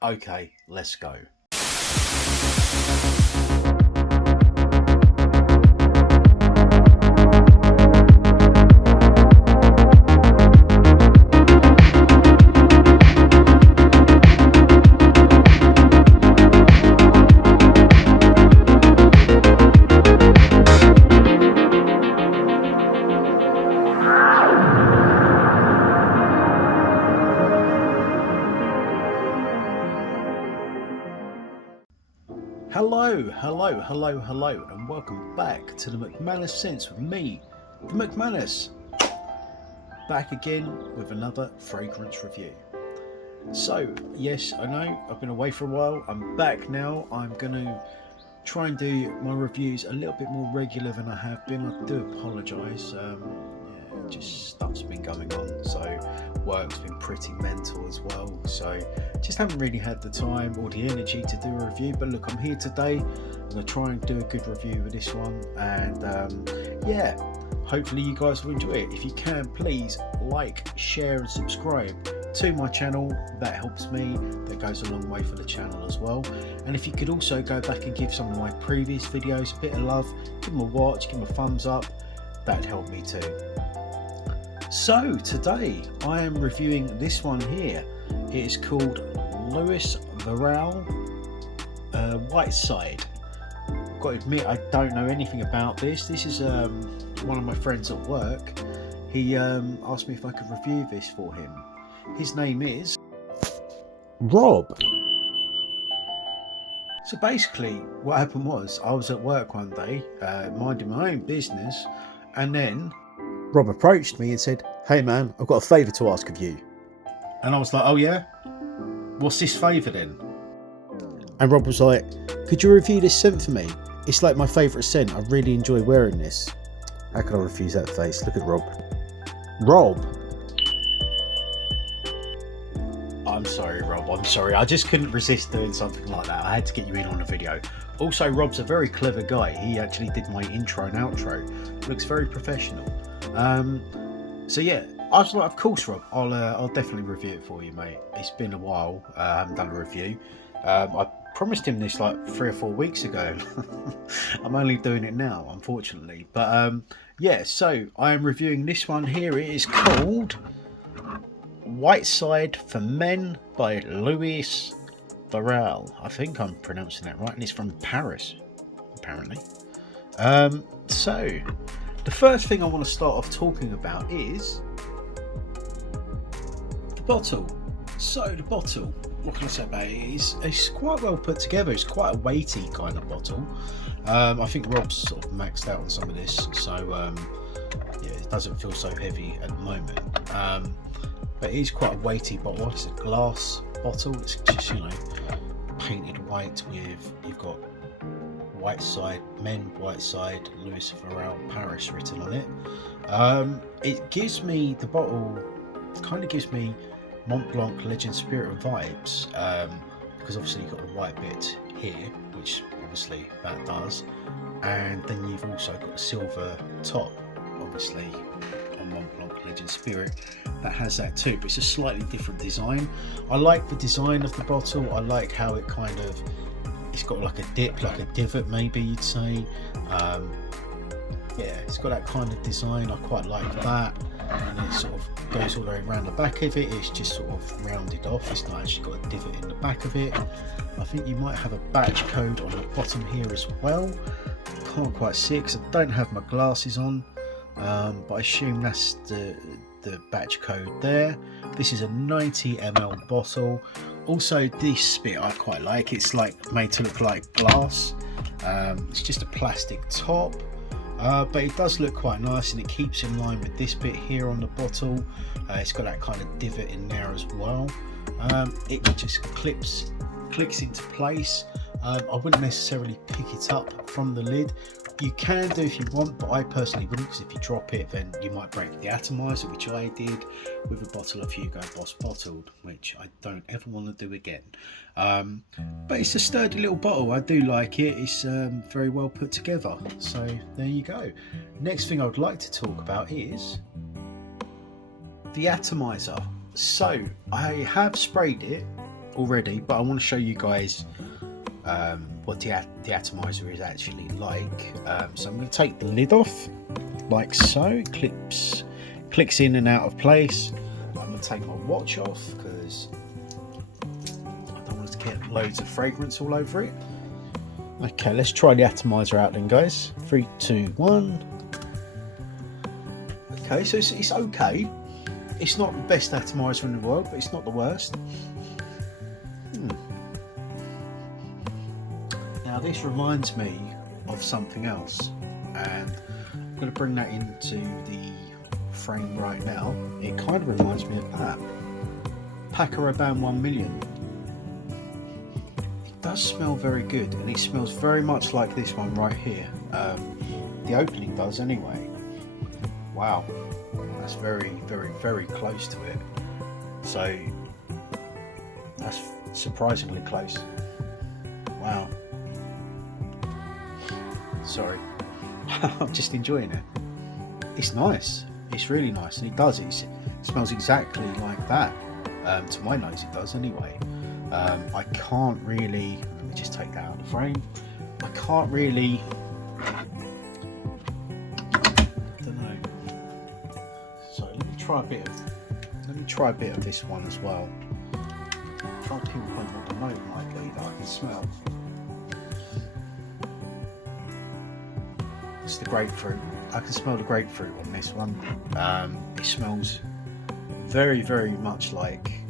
Okay, let's go. Hello, and welcome back to the McManus Sense with me, the McManus, back again with another fragrance review. So, yes, I know I've been away for a while. I'm back now. I'm going to try and do my reviews a little bit more regular than I have been. I do apologise. Just stuff's been going on, so work's been pretty mental as well, so just haven't really had the time or the energy to do a review. But look, I'm here today. I'm going to try and do a good review of this one, and yeah, hopefully you guys will enjoy it. If you can, please like, share and subscribe to my channel. That helps me, that goes a long way for the channel as well. And if you could also go back and give some of my previous videos a bit of love, give them a watch, give them a thumbs up, that'd help me too. So today I am reviewing this one here. It is called Varel Whiteside. I've got to admit, I don't know anything about this. This is one of my friends at work. He asked me if I could review this for him. His name is Rob. So basically what happened was, I was at work one day minding my own business, and then Rob approached me and said, "Hey man, I've got a favour to ask of you." And I was like, "Oh yeah? What's this favour then?" And Rob was like, "Could you review this scent for me? It's like my favourite scent. I really enjoy wearing this." How could I refuse that face? Look at Rob. Rob. I'm sorry, Rob. I'm sorry. I just couldn't resist doing something like that. I had to get you in on a video. Also, Rob's a very clever guy. He actually did my intro and outro. Looks very professional. So yeah, I was like, of course, Rob, I'll definitely review it for you, mate. It's been a while. I haven't done a review. I promised him this like 3 or 4 weeks ago. I'm only doing it now, unfortunately. But yeah, so I am reviewing this one here. It is called Whiteside for Men by Louis Varel. I think I'm pronouncing that right, and it's from Paris, apparently. So the first thing I want to start off talking about is the bottle. So the bottle, what can I say about it? It's quite well put together. It's quite a weighty kind of bottle. I think Rob's sort of maxed out on some of this, so yeah, it doesn't feel so heavy at the moment. But it is quite a weighty bottle. It's a glass bottle. It's just, you know, painted white with, you've got Whiteside, Men, Whiteside, Louis Varel, Paris written on it. It gives me, the bottle kind of gives me Mont Blanc Legend Spirit vibes, because obviously you've got the white bit here, which obviously that does, and then you've also got a silver top, obviously on Mont Blanc Legend Spirit, that has that too, but it's a slightly different design. I like the design of the bottle. I like how it kind of, it's got like a dip, like a divot maybe you'd say. Yeah, it's got that kind of design. I quite like that, and it sort of goes all the way around the back of it. It's just sort of rounded off. It's not actually got a divot in the back of it. I think you might have a batch code on the bottom here as well. Can't quite see it because I don't have my glasses on, but I assume that's the batch code there. This is a 90 ml bottle. Also, this bit I quite like. It's like made to look like glass. It's just a plastic top, but it does look quite nice, and it keeps in line with this bit here on the bottle. It's got that kind of divot in there as well. It just clicks into place. I wouldn't necessarily pick it up from the lid. You can do if you want, but I personally wouldn't, because if you drop it, then you might break the atomizer, which I did with a bottle of Hugo Boss bottled, which I don't ever want to do again. But it's a sturdy little bottle. I do like it. It's very well put together. So there you go. Next thing I would like to talk about is the atomizer. So I have sprayed it already, but I want to show you guys what the atomizer is actually like. So I'm going to take the lid off like so. Clicks in and out of place. I'm going to take my watch off because I don't want it to get loads of fragrance all over it. Okay, let's try the atomizer out then, guys. 3, 2, 1. Okay, so it's okay. It's not the best atomizer in the world, but it's not the worst. Now this reminds me of something else, and I'm going to bring that into the frame right now. It kind of reminds me of that. Paco Rabanne 1 million. It does smell very good, and it smells very much like this one right here. The opening does anyway. Wow, that's very, very, very close to it. So that's surprisingly close. Wow. Sorry. I'm just enjoying it. It's nice. It's really nice, and it does. It smells exactly like that. To my nose, it does anyway. I can't really. Let me just take that out of the frame. I can't really. I don't know. So let me try a bit of this one as well. Try to pinpoint what the note might be that I can smell. It's the grapefruit. I can smell the grapefruit on this one. It smells very, very much like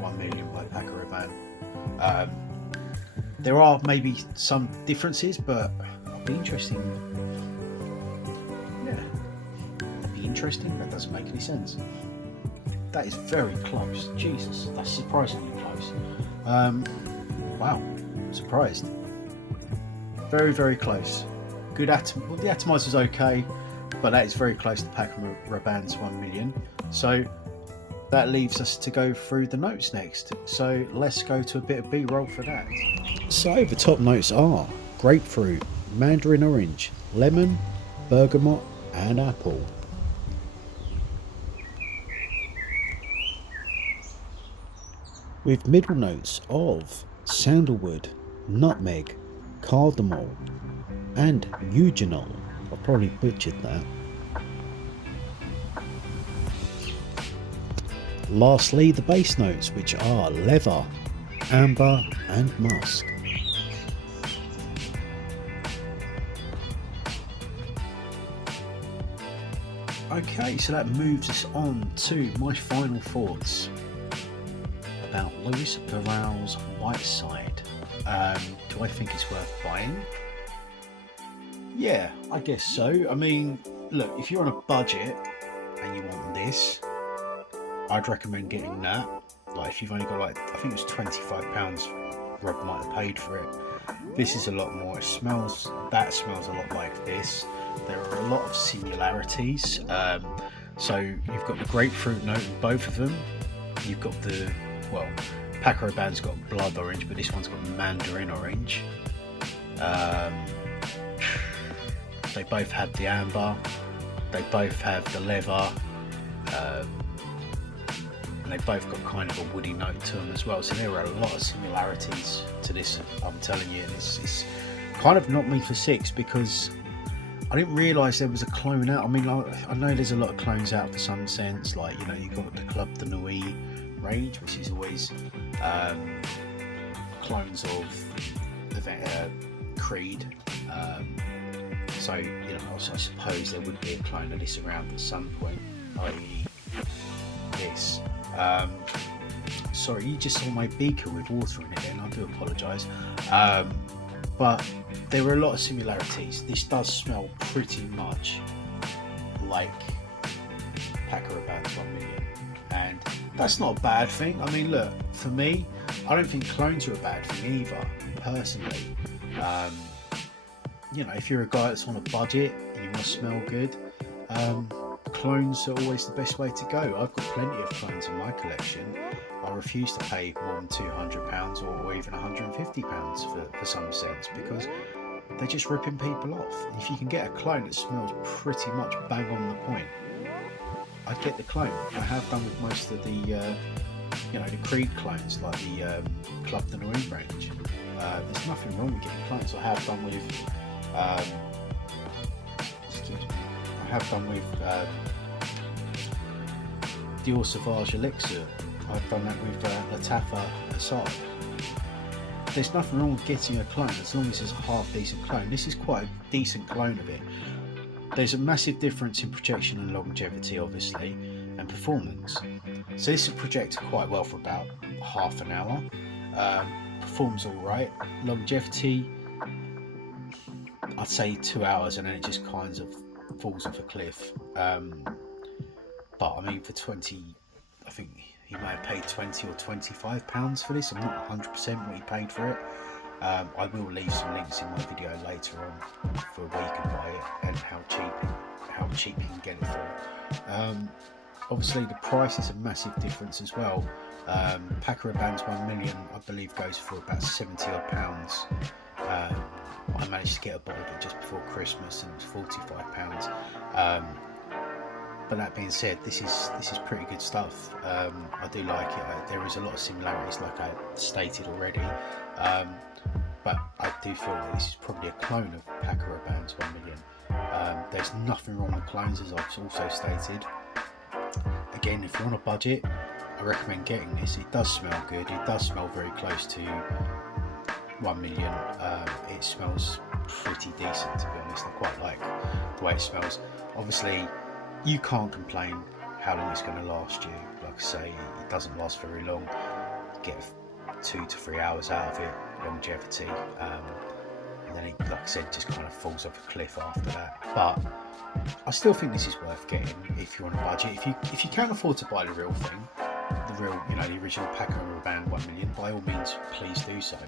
1 million by Paco Rabanne. There are maybe some differences, but it'll be interesting. Yeah, it'll be interesting. That doesn't make any sense. That is very close. Jesus, that's surprisingly close. Wow, surprised. Very, very close. Good well, the atomizer's okay, but that is very close to Paco Rabanne's 1 million. So that leaves us to go through the notes next. So let's go to a bit of B-roll for that. So the top notes are grapefruit, mandarin orange, lemon, bergamot, and apple. With middle notes of sandalwood, nutmeg, cardamom, and eugenol. I probably butchered that. Lastly, the base notes, which are leather, amber, and musk. Okay, so that moves us on to my final thoughts about Louis Varel's Whiteside. Do I think it's worth buying? Yeah, I guess so. I mean, look, if you're on a budget and you want this, I'd recommend getting that. Like, if you've only got, like, I think it was £25 Rob might have paid for it. This is a lot more. That smells a lot like this. There are a lot of similarities. So you've got the grapefruit note in both of them. You've got the, well, Paco Rabanne's got blood orange, but this one's got mandarin orange. They both have the amber, they both have the leather, and they both got kind of a woody note to them as well. So there are a lot of similarities to this, I'm telling you. And it's kind of knocked me for 6 because I didn't realise there was a clone out. I mean, I know there's a lot of clones out for some sense, like, you know, you've got the Club de Nuit range, which is always clones of the Creed. So, you know, I suppose there would be a clone of this around at some point, i.e. this. Sorry, you just saw my beaker with water in it then, I do apologise. But there were a lot of similarities. This does smell pretty much like Paco Rabanne's 1 million. And that's not a bad thing. I mean, look, for me, I don't think clones are a bad thing either, personally. You know, if you're a guy that's on a budget and you want to smell good, clones are always the best way to go. I've got plenty of clones in my collection. I refuse to pay more than £200 or even £150 for some scents because they're just ripping people off. If you can get a clone that smells pretty much bang on the point, I'd get the clone. I have done with most of the you know, the Creed clones, like the Club de Noir range. There's nothing wrong with getting clones. I have done with Dior Sauvage Elixir. I've done that with Latafa Assad. There's nothing wrong with getting a clone as long as it's a half decent clone. This is quite a decent clone of it. There's a massive difference in projection and longevity, obviously, and performance. So this will project quite well for about half an hour. Performs alright. Longevity, I'd say 2 hours, and then it just kind of falls off a cliff. But I mean, for 20, I think he may have paid £20 or £25 for this. I'm not 100% what he paid for it. I will leave some links in my video later on for where you can buy it and how cheap you can get it for. Obviously the price is a massive difference as well. Paco Rabanne's 1 million, I believe, goes for about £70 odd. I managed to get a bottle of it just before Christmas and it was £45. But that being said, this is pretty good stuff. I do like it. There is a lot of similarities, like I stated already. But I do feel that this is probably a clone of Paco Rabanne's 1 million. There's nothing wrong with clones, as I've also stated. Again, if you're on a budget, I recommend getting this. It does smell good. It does smell very close to 1 million. It smells pretty decent, to be honest. I quite like the way it smells. Obviously, you can't complain how long it's going to last you. Like I say, it doesn't last very long. You get 2 to 3 hours out of it, longevity, and then it, like I said, just kind of falls off a cliff after that. But I still think this is worth getting if you're on a budget. If you can't afford to buy the real thing, the original Paco Rabanne 1 million, by all means, please do so.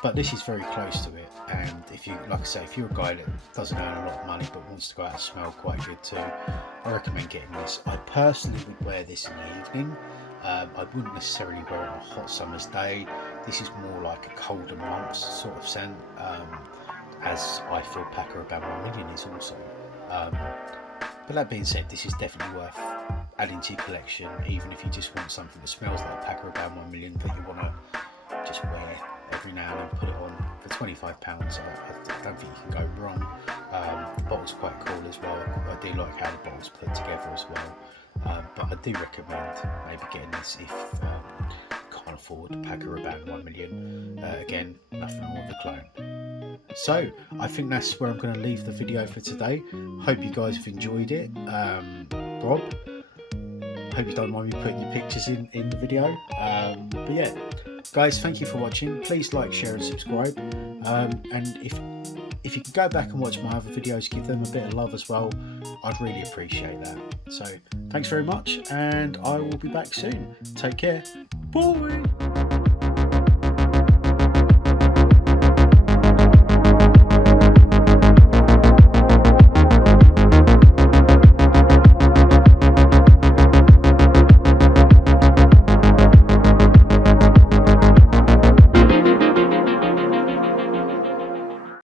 But this is very close to it, and if you, like I say, if you're a guy that doesn't earn a lot of money but wants to go out and smell quite good too, I recommend getting this. I personally would wear this in the evening. I wouldn't necessarily wear it on a hot summer's day. This is more like a colder months sort of scent, as I feel Paco Rabanne 1 million is also. But that being said, this is definitely worth adding to your collection, even if you just want something that smells like Paco Rabanne 1 million that you want to just wear every now and then, put it on for £25. I don't think you can go wrong. The bottle's quite cool as well. I do like how the bottle's put together as well. But I do recommend maybe getting this if you can't afford Paco Rabanne 1 million. Again, nothing wrong with the clone. So I think that's where I'm going to leave the video for today. Hope you guys have enjoyed it. Rob, hope you don't mind me putting your pictures in the video. But yeah, guys, thank you for watching. Please like, share and subscribe. And if you can go back and watch my other videos, give them a bit of love as well, I'd really appreciate that. So thanks very much, and I will be back soon. Take care. Bye.